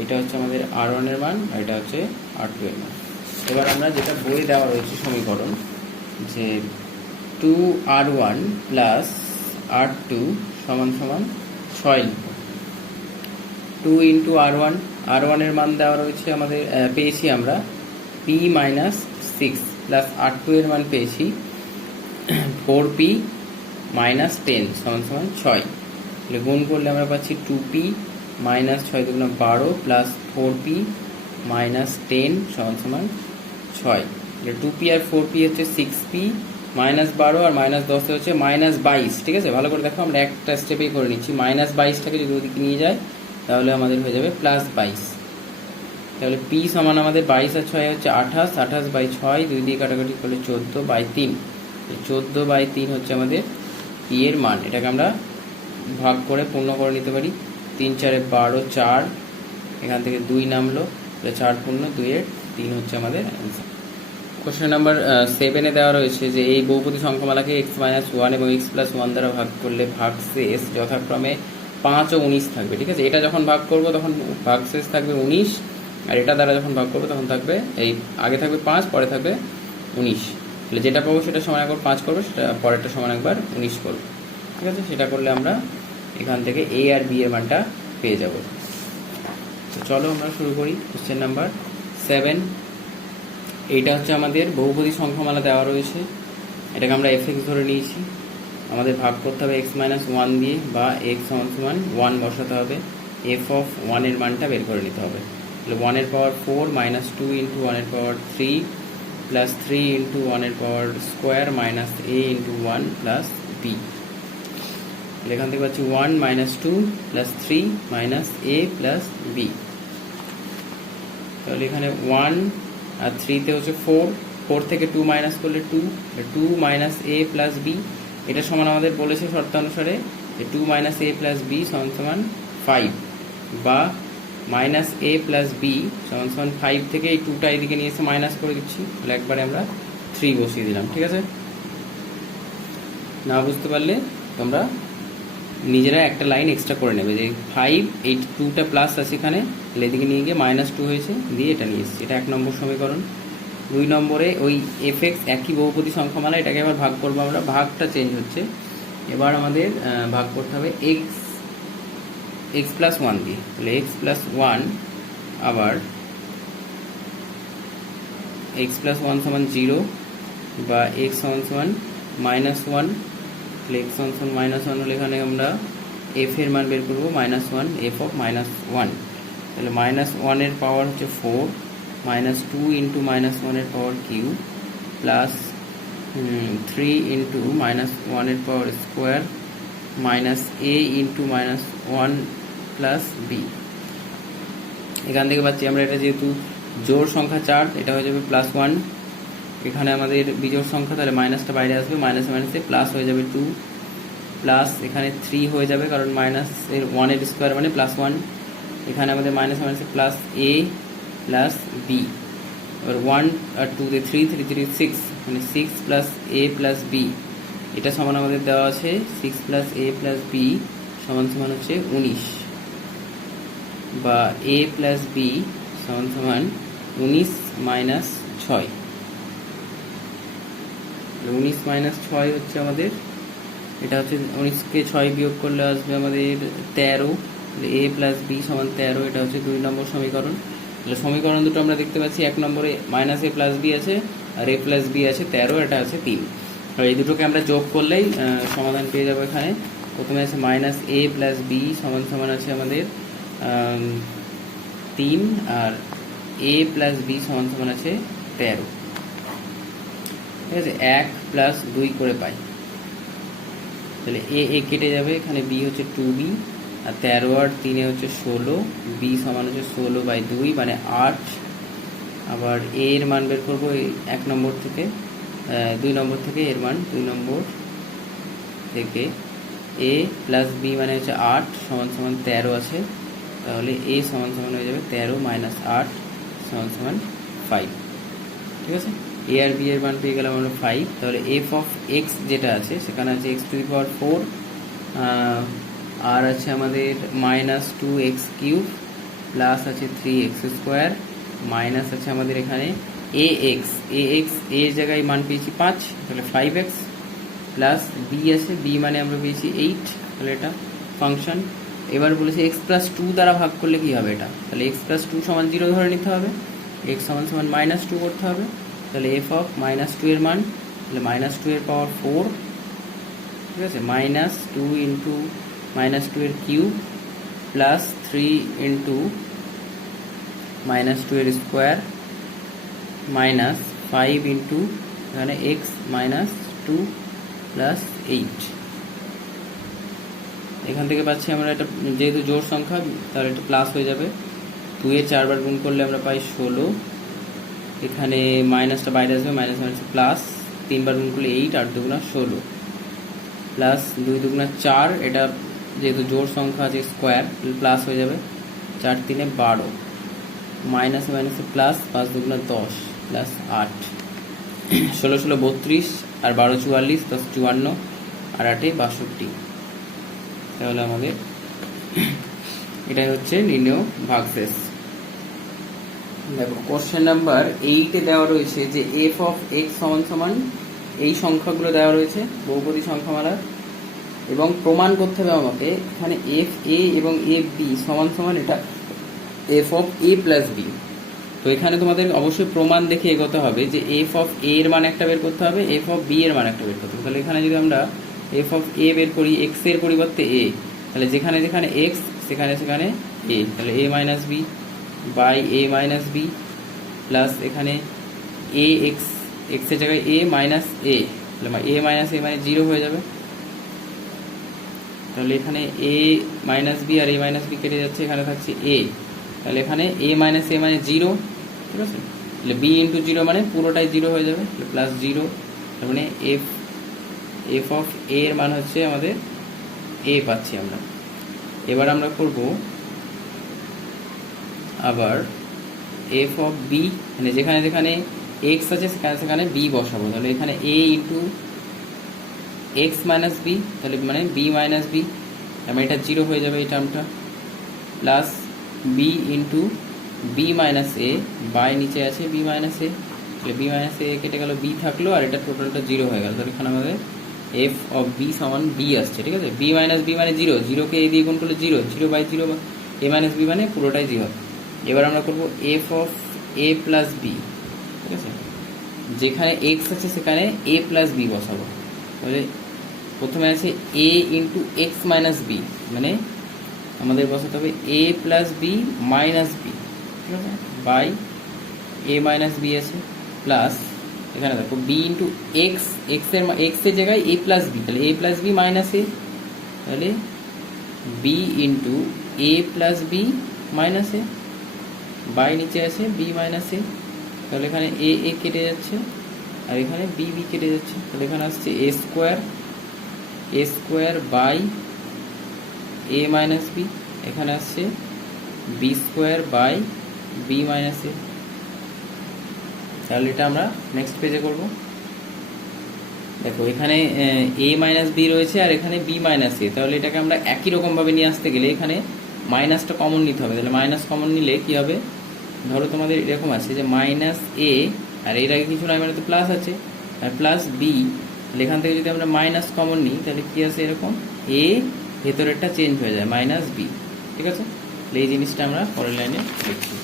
এইটা হচ্ছে আমাদের R1 এর মান, আর এটা হচ্ছে R2 এর মান। এবার আমরা যেটা বই দেওয়া রয়েছে সমীকরণ যে 2R1 প্লাস R2 সমান সমান 6 লিখব। 2 ইন্টু R1 এর মান দেওয়া রয়েছে আমাদের, পেয়েছি আমরা p -6 প্লাস R2 এর মান পেয়েছি 4p -10 সমান সমান 6। তাহলে গুণ করলে আমরা পাচ্ছি 2p -6 দুগুণা 12 প্লাস 4p -10 সমান সমান 6। তাহলে 2p আর 4p হচ্ছে 6p -12 আর -10 হচ্ছে -22, ঠিক আছে। ভালো করে দেখো, আমরা একটা স্টেপেই করে নিচ্ছি। -22টাকে যদি ওদিকে নিয়ে যায় তাহলে আমাদের হয়ে যাবে +22। তাহলে p সমান আমাদের 22 আর 6 হচ্ছে 28, 28/6 2 দিয়ে কাটাকাটি করলে 14/3। 14/3 হচ্ছে আমাদের p এর মান। এটাকে আমরা ভাগ করে পূর্ণ করে নিতে পারি। 3 4 12, 4 এখান থেকে 2 নামলো, তাহলে 4 পূর্ণ 2 এর 3 হচ্ছে আমাদের অ্যান্সার। কোশ্চেন নাম্বার 7-এ দেওয়া রয়েছে যে এই বহুপদী সংখ্যামালাকে x-1 এবং x+1 দ্বারা ভাগ করলে ভাগশেষ যথাক্রমে 5 ও 19 থাকবে, ঠিক আছে। এটা যখন ভাগ করব তখন ভাগশেষ থাকবে 19, আর এটা দ্বারা যখন ভাগ করবো তখন থাকবে এই আগে থাকবে 5, পরে থাকবে 19। তাহলে যেটা পাবো সেটা সমান একবার 5 করবো, সেটা পরেরটা সমান একবার 19 করবো, ঠিক আছে। সেটা করলে আমরা এখান থেকে a আর b এর মানটা পেয়ে যাব। তো চলো আমরা শুরু করি। কোশ্চেন নাম্বার 7, এইটা হচ্ছে আমাদের বহুপদী সংখ্যামালা দেওয়া রয়েছে, এটাকে আমরা fx ধরে নিয়েছি। আমাদের ভাগ করতে হবে x-1 দিয়ে, বা x সমান 1 বসাতে হবে, f অফ 1 এর মানটা বের করে নিতে হবে। তাহলে 1 এর পাওয়ার 4 -2 ইন্টু 1 এর পাওয়ার 3 প্লাস 3 ইন্টু 1 এর পাওয়ার square minus a into 1 plus b। এখান থেকে পাচ্ছি 1 মাইনাস 2 প্লাস 3 মাইনাস এ প্লাস বি। তাহলে এখানে 1 আর 3তে হচ্ছে 4, 4 থেকে 2 মাইনাস করলে 2, 2 মাইনাস এ প্লাস বি। এটা সমান আমাদের বলেছে শর্তানুসারে যে 2 মাইনাস এ প্লাস বি সমান সমান 5, বা মাইনাস এ প্লাস বি সমান সমান 5 থেকে এই 2টা এদিকে নিয়ে এসে মাইনাস করে দিচ্ছি। তাহলে একবারে আমরা 3 বসিয়ে দিলাম। ঠিক আছে, না বুঝতে পারলে তোমরা নিজেরা একটা লাইন এক্সট্রা করে নেবে যে 5, এই 2টা প্লাস আছে এখানে, তাহলে এদিকে নিয়ে গিয়ে -2 হয়েছে, দিয়ে এটা নিয়ে এসেছি। এটা 1 নম্বর সমীকরণ। 2 নম্বরে ওই fx একই বহুপদী সংখ্যামালা, এটাকে আবার ভাগ করবো আমরা, ভাগটা চেঞ্জ হচ্ছে। এবার আমাদের ভাগ করতে হবে x প্লাস 1 দিয়ে। তাহলে x প্লাস 1, আবার x প্লাস 1 সমান 0, বা x সমান সমান -1। তাহলে x সমান সমান -1 হলে এখানে আমরা f এর মান বের করবো -1, f অফ -1। তাহলে -1 এর পাওয়ার হচ্ছে 4, -2 ইন্টু -1 এর পাওয়ার কিউ, প্লাস 3 ইন্টু -1 এর পাওয়ার square, minus a into -1 plus b। এখান থেকে পাচ্ছি আমরা, এটা যেহেতু জোড় সংখ্যা 4, এটা হয়ে যাবে +1। এখানে আমাদের বিজোড় সংখ্যা, তাহলে মাইনাসটা বাইরে আসবে, মাইনাসে মাইনাসে প্লাস হয়ে যাবে 2, প্লাস এখানে 3 হয়ে যাবে কারণ মাইনাস এর 1 এর স্কোয়ার মানে +1। এখানে আমাদের মাইনাসে মাইনাসে প্লাস a প্লাস b। এবার 1 আর 2 দিয়ে 3, 3 3 6, মানে 6 প্লাস a প্লাস b। এটা সমান আমাদের দেওয়া আছে 6 প্লাস a প্লাস b সমান সমান হচ্ছে 19, বা a প্লাস b সমান সমান 19 মাইনাস 6। 19 মাইনাস 6 হচ্ছে আমাদের, এটা হচ্ছে 19কে 6 বিয়োগ করলে আসবে আমাদের 13। a প্লাস বি সমান 13, এটা হচ্ছে 2 নম্বর সমীকরণ। তাহলে সমীকরণ দুটো আমরা দেখতে পাচ্ছি, 1 নম্বরে মাইনাস এ প্লাস বি আছে, আর এ প্লাস বি আছে 13, এটা আছে 3। আর এই দুটোকে আমরা যোগ করলেই সমাধান পেয়ে যাবো। এখানে প্রথমে আছে মাইনাস এ প্লাস বি সমান সমান আছে আমাদের 3, আর এ প্লাস বি সমান সমান আছে 13। ঠিক আছে, 1 প্লাস 2 করে পাই। তাহলে এ কেটে যাবে, এখানে বি হচ্ছে 2b, আর 13 আর 3 হচ্ছে 16, বি সমান হচ্ছে 16/2 মানে 8। আবার এ এর মান বের করবো 1 নম্বর থেকে, 2 নম্বর থেকে এর মান 2 নম্বর থেকে। এ প্লাস বি মানে হচ্ছে 8 সমান সমান 13 আছে, তাহলে এ সমান সমান হয়ে যাবে 13 মাইনাস 8 সমান সমান 5। ঠিক আছে, এ আর বি এর মান পেয়ে গেলাম আমরা 5। তাহলে এফ অফ এক্স যেটা আছে সেখানে আছে x⁴, আর আছে আমাদের -2x³ প্লাস আছে 3x², মাইনাস আছে আমাদের এখানে ax এর জায়গায় মান পেয়েছি 5, তাহলে 5x, প্লাস বি আছে, বি মানে আমরা পেয়েছি 8, তাহলে এটা ফাংশন। এবার বলেছে x+2 দ্বারা ভাগ করলে কি হবে এটা, তাহলে x+2 সমান 0 ধরে নিতে হবে, x সমান সমান -2 করতে হবে। তাহলে f অফ -2 এর মান, তাহলে -2 এর পাওয়ার 4, ঠিক আছে, -2 ইন্টু -2 এর কিউব, প্লাস 3 ইন্টু -2 এর স্কোয়ার, মাইনাস 5 ইন্টু এখানে x -2 প্লাস 8। এখান থেকে পাচ্ছি আমরা, এটা যেহেতু জোড় সংখ্যা তাহলে এটা প্লাস হয়ে যাবে। 2 এর 4 বার গুণ করলে আমরা পাই 16, এখানে মাইনাসটা বাইরে আসবে, মাইনাস মাইনাস প্লাস, 3 বার গুণ করলে 8, 8 দুগুণা 16, প্লাস 2 দুগুণা 4, এটা যেহেতু জোড় সংখ্যা আছে স্কোয়ার প্লাস হয়ে যাবে, 4 3 12, মাইনাসে মাইনাসে প্লাস, 5 দুগুণা 10, প্লাস 8, 16 16 32, আর 12 44, 10 54, আর 8 62। তাহলে আমাদের এটাই হচ্ছে নির্ণয় ভাগশেষ। দেখো কোশ্চেন নাম্বার 8 এ দেওয়া রয়েছে যে এফ অফ এক্স সমান সমান এই সংখ্যাগুলো দেওয়া রয়েছে বহুপদী সংখ্যামালা, এবং প্রমাণ করতে হবে আমাকে এখানে এফ এ এবং এফ বি সমান সমান এটা F of A plus B. তো এখানে তোমাদের অবশ্যই প্রমাণ দেখে এগোতে হবে যে এফ অফ এ এর মান একটা বের করতে হবে, এফ অফ বি এর মান একটা বের করতে হবে। তাহলে এখানে যদি আমরা এফ অফ এ বের করি এক্স এর পরিবর্তে এ, তাহলে যেখানে যেখানে এক্স সেখানে সেখানে এ, তাহলে A minus B by A minus B, plus এখানে এ এক্স, এক্সের জায়গায় এ মাইনাস এ, তাহলে এ মাইনাস এ মানে 0 হয়ে যাবে, তাহলে এখানে এ মাইনাস বি আর এ মাইনাস বি কেটে যাচ্ছে, এখানে থাকছে এ। তাহলে এখানে এ মাইনাস এ মানে জিরো, ঠিক আছে। তাহলে বি ইন্টু জিরো মানে পুরোটাই জিরো হয়ে যাবে, প্লাস জিরো। তার মানে এফ অফ এ এর মান হচ্ছে আমাদের এ পাচ্ছি আমরা। এবার আমরা করব আবার এফ অফ বি, মানে যেখানে যেখানে এক্স আছে সেখানে সেখানে বি বসাবো। তাহলে এখানে এ ইন্টু এক্স মাইনাস বি, তাহলে মানে বি মাইনাস বি, তারপরে এটা জিরো হয়ে যাবে এই টার্মটা, plus B into B minus A, by নিচে আছে বি মাইনাস এ, তাহলে বি মাইনাস এ কেটে গেল, বি থাকলো, আর এটা টোটালটা জিরো হয়ে গেল। তাহলে এখানে আমাদের এফ অফ বি সমান বি আসছে, ঠিক আছে। বি মাইনাস বি মানে জিরো, জিরোকে এ দিয়ে গুণ করলে zero, zero by zero, A minus B মানে পুরোটাই জিরো। এবার আমরা করবো F of A plus B, ঠিক আছে। যেখানে এক্স আছে সেখানে এ প্লাস বি বসাবো। তাহলে প্রথমে আছে এ ইন্টু এক্স মাইনাস বি, মানে আমাদের বসাতে হবে এ প্লাস বি মাইনাস বি, ঠিক আছে, বাই এ মাইনাস বি আছে, প্লাস এখানে দেখো বি ইন্টু এক্স, এক্সের জায়গায় এ প্লাস বি, তাহলে A plus B minus A, তাহলে B into A plus B minus A, by নিচে আছে বি মাইনাস এ, তাহলে এখানে এ এ কেটে যাচ্ছে আর এখানে বি বি কেটে যাচ্ছে। তাহলে এখানে আসছে A square by A minus B, এখানে আসছে B square by B minus A. তাহলে এটা আমরা নেক্সট পেজে করব। দেখো এখানে এ মাইনাস বি রয়েছে আর এখানে বি মাইনাস এ, তাহলে এটাকে আমরা একই রকমভাবে নিয়ে আসতে গেলে এখানে মাইনাসটা কমন নিতে হবে। তাহলে মাইনাস কমন নিলে কি হবে, ধরো তোমাদের এরকম আছে যে মাইনাস এ, আর এর আগে কিছু নয় মানে তো প্লাস আছে, আর প্লাস বি, তাহলে এখান থেকে যদি আমরা মাইনাস কমন নিই তাহলে কি আছে, এরকম এ ভেতরেরটা চেঞ্জ হয়ে যায় মাইনাস বি, ঠিক আছে। তাহলে এই জিনিসটা আমরা পরের লাইনে লিখছি।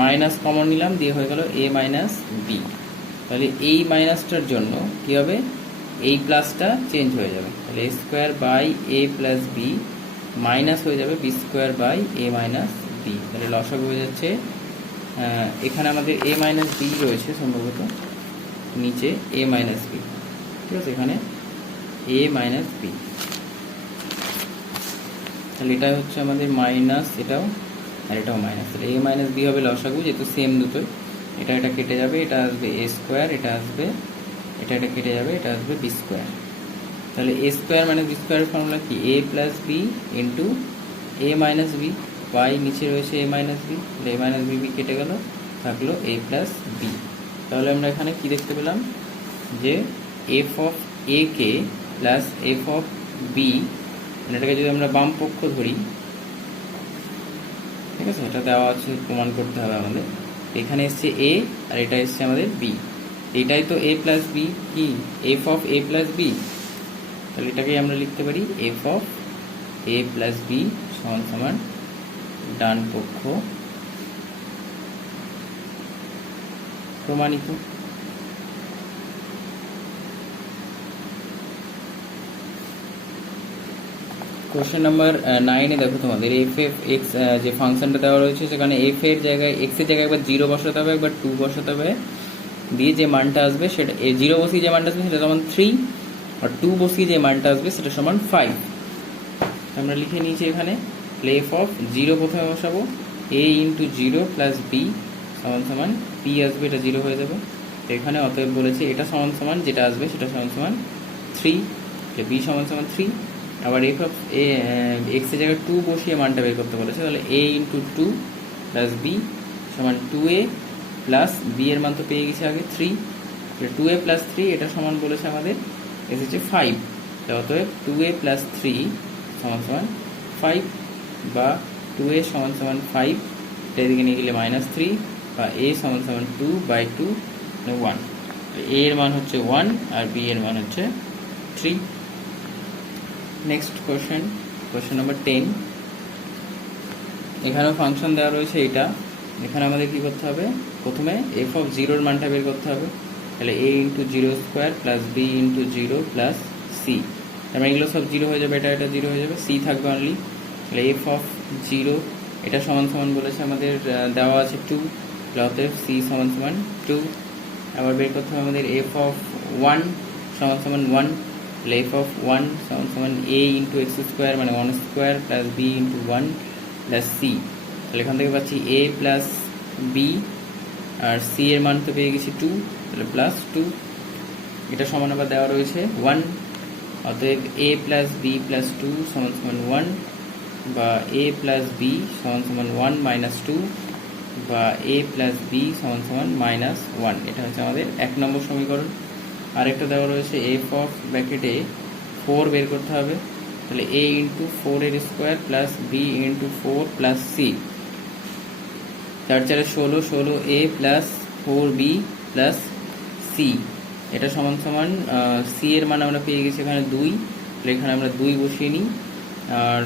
মাইনাস কমন নিলাম, দিয়ে হয়ে গেল এ মাইনাস বি। তাহলে এই মাইনাসটার জন্য কি হবে, এই প্লাসটা চেঞ্জ হয়ে যাবে, তাহলে A square by A plus B minus হয়ে যাবে B square by A minus B. তাহলে লসাগু হয়ে যাচ্ছে, এখানে আমাদের এ মাইনাস বি রয়েছে সম্ভবত, নিচে এ মাইনাস বি, ঠিক আছে, এখানে এ মাইনাস বি। তাহলে এটা হচ্ছে আমাদের মাইনাস, এটাও আর এটাও মাইনাস, তাহলে এ মাইনাস বি হবে লসাগু, যেহেতু সেম দুটোই। এটা এটা কেটে যাবে, এটা আসবে এ স্কোয়ার, এটা আসবে, এটা কেটে যাবে, এটা আসবে বি স্কোয়ার। তাহলে এ স্কোয়ার মাইনাস বি স্কোয়ারের ফর্মুলা কি, A plus B into A minus B, by নিচে রয়েছে এ মাইনাস বি, তাহলে এ মাইনাস বি কেটে গেল, থাকলো এ প্লাস বি। তাহলে আমরা এখানে কি দেখতে পেলাম যে এফ অফ এ কে প্লাস এফ অফ বি, এটাকে যদি আমরা বাম পক্ষ ধরি, ঠিক আছে, এটা দেওয়া আছে, প্রমাণ করতে হবে আমাদের। এখানে এসছে এ আর এটা এসছে আমাদের বি, এটাই তো এ প্লাস বি, কি F of A plus B. তাহলে এটাকেই আমরা লিখতে পারি F of A plus B সমান সমান ডান পক্ষ প্রমাণিত। কোশ্চেন নাম্বার 9-এ দেখো তোমাদের এফ এফ এক্স যে ফাংশনটা দেওয়া রয়েছে সেখানে এফ এর জায়গায় এক্স এর জায়গায় একবার 0 বসাতে হবে, একবার 2 বসাতে হবে, দিয়ে যে মানটা আসবে সেটা 0 বসিয়ে যে মানটা আসবে সেটা সমান 3, আর 2 বসিয়ে যে মানটা আসবে সেটা সমান 5। আমরা লিখে নিয়েছি এখানে এফ অফ 0 প্রথমে বসাবো, এ ইন্টু 0 প্লাস বি সমান সমান পি আসবে, এটা 0 হয়ে যাবে। এখানে অতএব বলেছে এটা সমান সমান যেটা আসবে সেটা সমান সমান 3, বি সমান সমান 3। আবার এফ অফ এ এক্স এর জায়গায় 2 বসিয়ে মানটা বের করতে বলেছে, তাহলে এ ইন্টু 2 প্লাস বি সমান 2a প্লাস বি এর মান তো পেয়ে গেছে আগে 3, 2a প্লাস 3 এটা সমান বলেছে আমাদের এসেছে 5। অতএব 2a প্লাস 3 সমান সমান 5, বা 2a সমান সমান 5, এটা এদিকে নিয়ে গেলে -3, বা a সমান সমান 2/2 1। a এর মান হচ্ছে 1 আর b এর মান হচ্ছে 3। Next question number 10। এখানেও ফাংশন দেওয়া রয়েছে এটা, এখানে আমাদের কি করতে হবে, প্রথমে এফ অফ 0 এর মানটা বের করতে হবে। তাহলে a into 0 square plus B into 0 plus C, তারপরে এগুলো সব 0 হয়ে যাবে, এটা 0 হয়ে যাবে, সি থাকবে অনলি। তাহলে এফ অফ 0 এটা সমান সমান বলেছে আমাদের দেওয়া আছে 2, অতএব সি সমান সমান 2। আবার বের করতে হবে আমাদের এফ অফ 1 সমান সমান 1, তাহলে এফ অফ ওয়ান সমান সমান এ ইন্টু এক্স স্কোয়ার মানে one square plus B into one plus C. তাহলে এখান থেকে পাচ্ছি এ প্লাস বি, আর সি এর মান তো পেয়ে গেছি 2, তাহলে প্লাস 2। এটা সমান আবার দেওয়া রয়েছে 1, অতএব এ প্লাস বি প্লাস 2 সমান সমান 1, বা এ প্লাস বি সমান সমান 1 মাইনাস 2, বা এ প্লাস বি সমান সমান মাইনাস 1। এটা হচ্ছে আমাদের 1 নম্বর সমীকরণ। আরেকটা দেওয়া রয়েছে এফ অফ ব্র্যাকেটে 4 বের করতে হবে, তাহলে এ ইন্টু 4 এর square plus B into 4 plus C, 4 4 16, 16 A plus 4 B plus C. এটা সমান সমান সি এর মান আমরা পেয়ে গেছি এখানে 2, তাহলে এখানে আমরা 2 বসিয়ে নিই। আর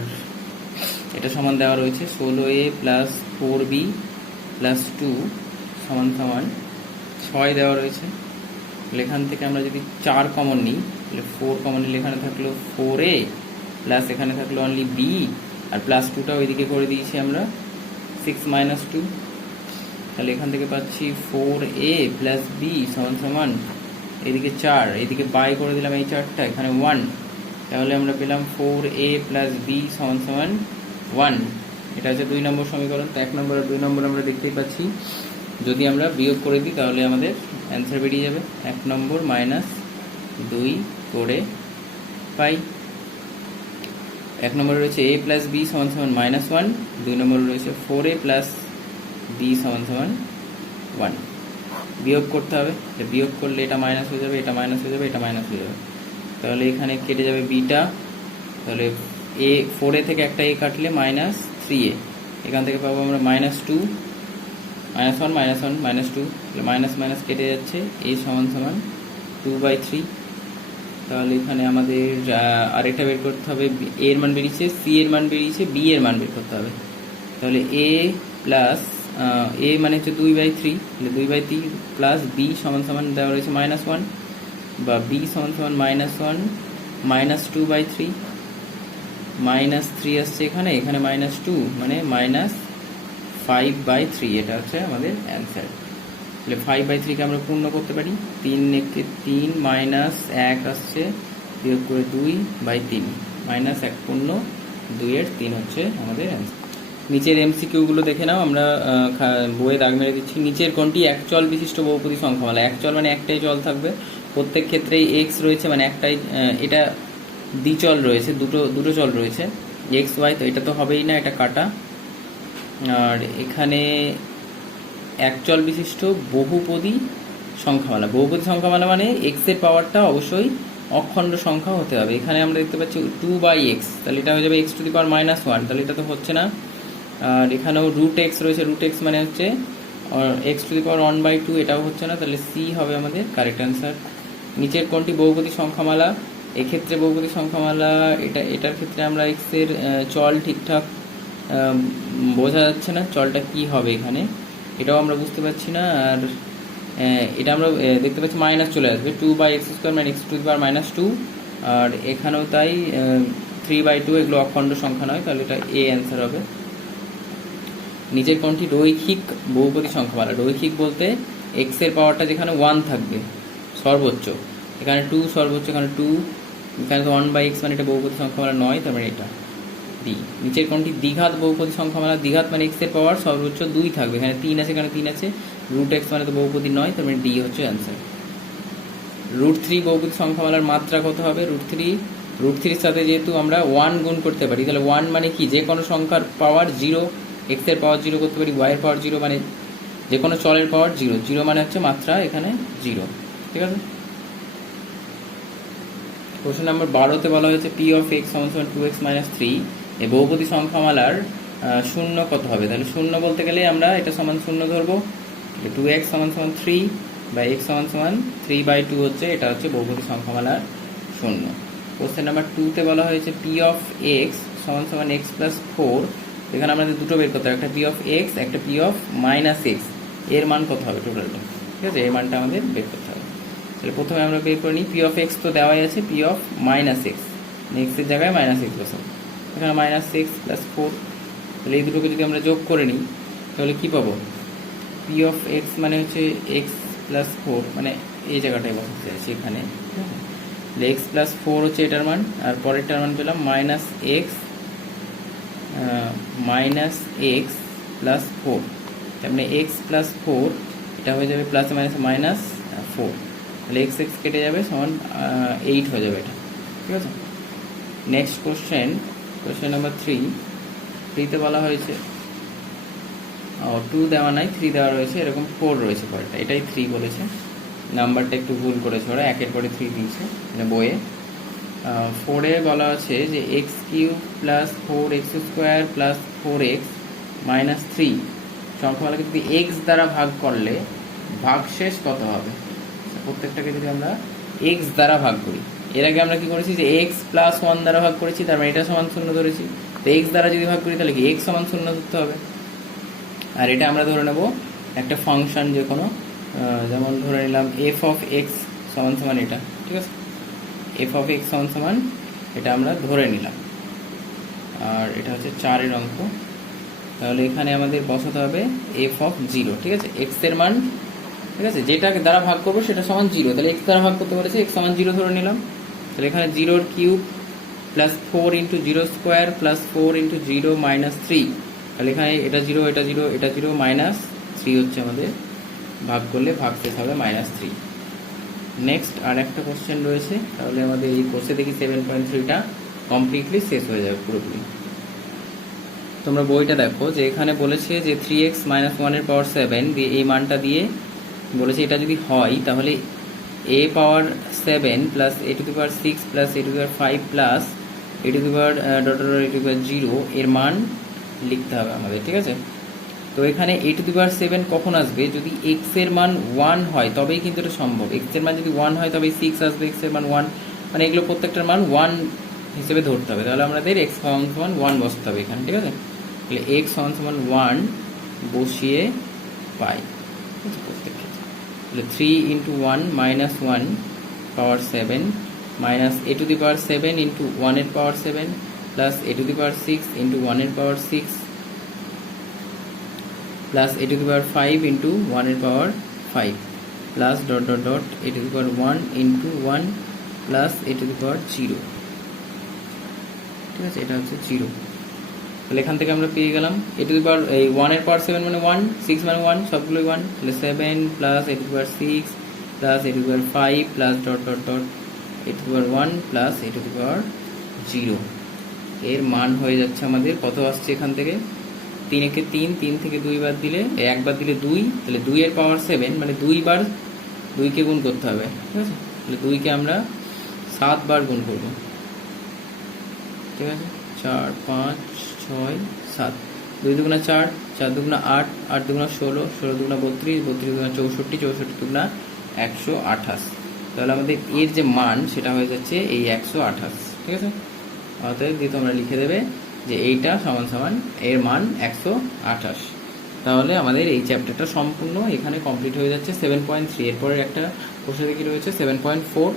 এটা সমান দেওয়া রয়েছে 16 এ প্লাস 4 বি প্লাস 2 সমান সমান 6 দেওয়া রয়েছে। তাহলে এখান থেকে আমরা যদি 4 কমন নিই, তাহলে 4 কমন নিলে এখানে থাকলো 4a প্লাস এখানে থাকলো অনলি বি, আর প্লাস 2টা ওইদিকে করে দিয়েছি আমরা 6 মাইনাস 2। তাহলে এখান থেকে পাচ্ছি 4a প্লাস বি সমান সমান এদিকে 4, এদিকে বাই করে দিলাম এই 4টা, এখানে 1, তাহলে আমরা পেলাম 4a প্লাস বি সমান সমান 1। এটা হচ্ছে 2 নম্বর সমীকরণ। তো 1 নম্বর আর 2 নম্বর আমরা দেখতেই পাচ্ছি, যদি আমরা বিয়োগ করে দিই তাহলে আমাদের অ্যান্সার বেরিয়ে যাবে 1 নম্বর মাইনাস 2 করে পাই। 1 নম্বরে রয়েছে a প্লাস বি সমান সমান মাইনাস 1, 2 নম্বরে রয়েছে 4a প্লাস বি সমান সমান 1। বিয়োগ করতে হবে, বিয়োগ করলে এটা মাইনাস হয়ে যাবে, এটা মাইনাস হয়ে যাবে, এটা মাইনাস হয়ে যাবে, তাহলে এখানে কেটে যাবে বিটা। তাহলে এ 4a থেকে একটা এ কাটলে মাইনাস 3a, এখান থেকে পাবো আমরা মাইনাস 2, মাইনাস 1 মাইনাস 1 মাইনাস 2, তাহলে মাইনাস মাইনাস কেটে যাচ্ছে, a সমান সমান 2/3। তাহলে এখানে আমাদের আরেকটা বের করতে হবে, a এর মান বেরিয়েছে, c এর মান বেরিয়েছে, b এর মান বের করতে হবে। তাহলে a প্লাস a মানে হচ্ছে 2/3, তাহলে 2/3 প্লাস b সমান সমান দেওয়া রয়েছে মাইনাস 1, বা b সমান সমান মাইনাস 1 মাইনাস 2/3, মাইনাস 3 আসছে এখানে, এখানে মাইনাস 2 মানে মাইনাস 5/3। এটা হচ্ছে আমাদের অ্যান্সার। তাহলে 5/3কে আমরা পূর্ণ করতে পারি, 3 একে 3 মাইনাস 1 আসছে, বিয়োগ করে 2/3 মাইনাস 1 পূর্ণ 2 এর 3 হচ্ছে আমাদের অ্যান্সার। নিচের এমসিকিউগুলো দেখে নাও, আমরা বইয়ে দাগ মেরে দিচ্ছি। নিচের কোনটি এক চল বিশিষ্ট বহুপদী সংখ্যামালা? এক চল মানে একটাই চল থাকবে, প্রত্যেক ক্ষেত্রেই এক্স রয়েছে মানে একটাই, এটা দ্বিচল রয়েছে, দুটো চল রয়েছে এক্স ওয়াই, তো এটা তো হবেই না, এটা কাটা। আর এখানে এক চল বিশিষ্ট বহুপদী সংখ্যামালা, বহুপদী সংখ্যামালা মানে এক্স এর পাওয়ারটা অবশ্যই অখণ্ড সংখ্যা হতে হবে। এখানে আমরা দেখতে পাচ্ছি 2/x, তাহলে এটা হয়ে যাবে x টু দি পাওয়ার -1, তাহলে এটা তো হচ্ছে না। আর এখানেও √x রয়েছে, √x মানে হচ্ছে x টু দি পাওয়ার 1/2, এটাও হচ্ছে না, তাহলে সি হবে আমাদের কারেক্ট অ্যান্সার। নিচের কোনটি বহুপদী সংখ্যামালা? এক্ষেত্রে বহুপদী সংখ্যামালা, এটার ক্ষেত্রে আমরা x এর চল ঠিকঠাক বোঝা যাচ্ছে না, চলটা কি হবে এখানে এটাও আমরা বুঝতে পারছি না। আর এটা আমরা দেখতে পাচ্ছি মাইনাস চলে আসবে, 2/x² মানে x টু দি পাওয়ার -2, আর এখানেও তাই 3/2, এগুলো অখণ্ড সংখ্যা নয়, তাহলে এটা এ অ্যান্সার হবে। নিচের কোনটি রৈখিক বহুপদী সংখ্যামালা? রৈখিক বলতে x এর পাওয়ারটা যেখানে 1 থাকবে সর্বোচ্চ, এখানে 2 সর্বোচ্চ, এখানে 2, এখানে তো 1/x মানে এটা বহুপদী সংখ্যামালা নয়, তার মানে এটা ডি। নিচের কোনটি দ্বিঘাত বহুপদী সংখ্যামালা? দ্বিঘাত মানে x এর পাওয়ার সর্বোচ্চ 2 থাকবে, এখানে 3 আছে, এখানে 3 আছে, √x মানে তো বহুপদী নয়, তার মানে ডি হচ্ছে অ্যান্সার। √3 বহুপদী সংখ্যামালার মাত্রা কত হবে? √3 সাথে যেহেতু আমরা 1 গুণ করতে পারি, তাহলে 1 মানে কি, যে কোনো সংখ্যার পাওয়ার 0, x এর পাওয়ার 0 করতে পারি, y এর পাওয়ার 0 মানে যে কোনো চলের পাওয়ার 0, 0 মানে হচ্ছে মাত্রা এখানে 0, ঠিক আছে। কোশ্চেন নাম্বার 12তে বলা হয়েছে p of x = 2x - 3, এই বহুপদী সংখ্যামালার শূন্য কত হবে? তাহলে শূন্য বলতে গেলে আমরা এটা সমান শূন্য ধরবো, 2x = 3 বা x = 3/2 হচ্ছে, এটা হচ্ছে বহুপদী সংখ্যামালার শূন্য। কোশ্চেন নাম্বার 2তে বলা হয়েছে p of x = x + 4, এখানে আমাদের দুটো বের করতে হবে, একটা p of x, একটা p of -x, এর মান কত হবে টোটালটা, ঠিক আছে, এর মানটা আমাদের বের করতে হবে। তাহলে প্রথমে আমরা বের করে নিই, p of x তো দেওয়াই আছে, p of -x, x এর জায়গায় -x বসাবো, এখানে -x + 4, তাহলে এই দুটোকে যদি আমরা যোগ করে নিই তাহলে কি পাবো? p of x মানে হচ্ছে x + 4, মানে এই জায়গাটায় বসাতে চাইছি এখানে, ঠিক আছে। এক্স প্লাস ফোর হচ্ছে এটার মান, আর পরেরটার মান পেলাম মাইনাস এক্স প্লাস ফোর। তার মানে এক্স প্লাস ফোর এটা হয়ে যাবে প্লাস মাইনাস মাইনাস ফোর, তাহলে এক্স এক্স কেটে যাবে সমান 8 হয়ে যাবে এটা, ঠিক আছে। নেক্সট কোশ্চেন নাম্বার 3তে বলা হয়েছে 2 দেওয়া নাই, 3 দেওয়া রয়েছে, এরকম 4 রয়েছে পরেরটা, এটাই 3 বলেছে, নাম্বারটা একটু ভুল করেছে ওরা, একের পরে 3 দিয়েছে মানে বইয়ে। 4-এ বলা আছে যে x cube plus 4x² plus 4x minus 3 সংখ্যাগুলোকে যদি এক্স দ্বারা ভাগ করলে ভাগশেষ কত হবে। প্রত্যেকটাকে যদি আমরা এক্স দ্বারা ভাগ করি, এর আগে আমরা কি করেছি যে এক্স প্লাস 1 দ্বারা ভাগ করেছি, তার মানে এটা সমান 0 ধরেছি, তো এক্স দ্বারা যদি ভাগ করি তাহলে কি এক্স সমান 0 ধরতে হবে। আর এটা আমরা ধরে নেব একটা ফাংশন যে কোনো, যেমন ধরে নিলাম এফ অফ এক্স সমান সমান এটা, ঠিক আছে, এফ অফ এক্স সমান সমান এটা আমরা ধরে নিলাম, আর এটা হচ্ছে 4-এর অঙ্ক। তাহলে এখানে আমাদের বসাতে হবে এফ অফ 0, ঠিক আছে, এক্স এর মান, ঠিক আছে, যেটা দ্বারা ভাগ করবো সেটা সমান 0, তাহলে এক্স দ্বারা ভাগ করতে বলেছে, এক্স সমান 0 ধরে নিলাম। তাহলে এখানে 0-র কিউব প্লাস 4 × 0² প্লাস 4 × 0 মাইনাস 3, তাহলে এখানে এটা 0 এটা 0 এটা 0 মাইনাস 3 হচ্ছে আমাদের, ভাগ করলে ভাগশেষ হবে -3। নেক্সট আর একটা কোশ্চেন রয়েছে, তাহলে আমাদের এই কোর্সে দেখি 7.3টা কমপ্লিটলি শেষ হয়ে যাবে পুরোপুরি। তোমরা বইটা দেখো যে এখানে বলেছে যে 3x - 1 এর পাওয়ার 7 দিয়ে এই মানটা দিয়ে বলেছে এটা যদি হয় তাহলে a power 7 plus a⁶ plus a⁵ plus a⁻0 এর মান লিখতে হবে আমাদের, ঠিক আছে। তো এখানে a⁷ কখন আসবে, যদি x এর মান 1 হয় তবেই কিন্তু এটা সম্ভব। x এর মান যদি 1 হয় তবেই 6 আসবে, x এর মান 1 মানে এগুলো প্রত্যেকটার মান 1 হিসেবে ধরতে হবে। তাহলে আমাদের x সমান 1 বসতে হবে এখানে, ঠিক আছে। তাহলে x সমান 1 বসিয়ে পাই, ঠিক আছে, প্রত্যেক ক্ষেত্রে। তাহলে 3 × 1 - 1 পাওয়ার 7 মাইনাস a⁷ ইন্টু 1 এর পাওয়ার 7 প্লাস a⁶ × 1 এর পাওয়ার 6 প্লাস a⁵ ইন্টু 1 এর পাওয়ার 5 plus dot dot dot a⁴ into 1 plus a⁴0, ঠিক আছে, এটা হচ্ছে 0। তাহলে এখান থেকে আমরা পেয়ে গেলাম এই 1 এর পাওয়ার 7 মানে 1, 6 মানে 1, সবগুলোই 1, তাহলে 7 plus a⁶ plus a⁵ plus dot dot dot a⁴1 plus a⁴0 এর মান হয়ে যাচ্ছে আমাদের কত আসছে এখান থেকে 3 একে 3, 3 থেকে 2 বার দিলে, একবার দিলে 2, তাহলে 2 এর পাওয়ার 7 মানে 2 বার 2কে গুণ করতে হবে, ঠিক আছে। তাহলে 2কে আমরা 7 বার গুণ করব, ঠিক আছে, 4 5 6 7, 2 দুগুণা 4, 4 দুগুণা 8, 8 দুগুণা 16, 16 দুগুণা 32, 32 দুগুণা 64, 64 দুগুণা 128। তাহলে আমাদের এর যে মান সেটা হয়ে যাচ্ছে এই 128, ঠিক আছে। অতএব দিয়ে তোমরা লিখে দেবে যে এইটা সমান সমান এর মান 128। তাহলে আমাদের এই চ্যাপ্টারটা সম্পূর্ণ এখানে কমপ্লিট হয়ে যাচ্ছে 7.3। এরপরের একটা প্রশ্ন কি রয়েছে 7.4।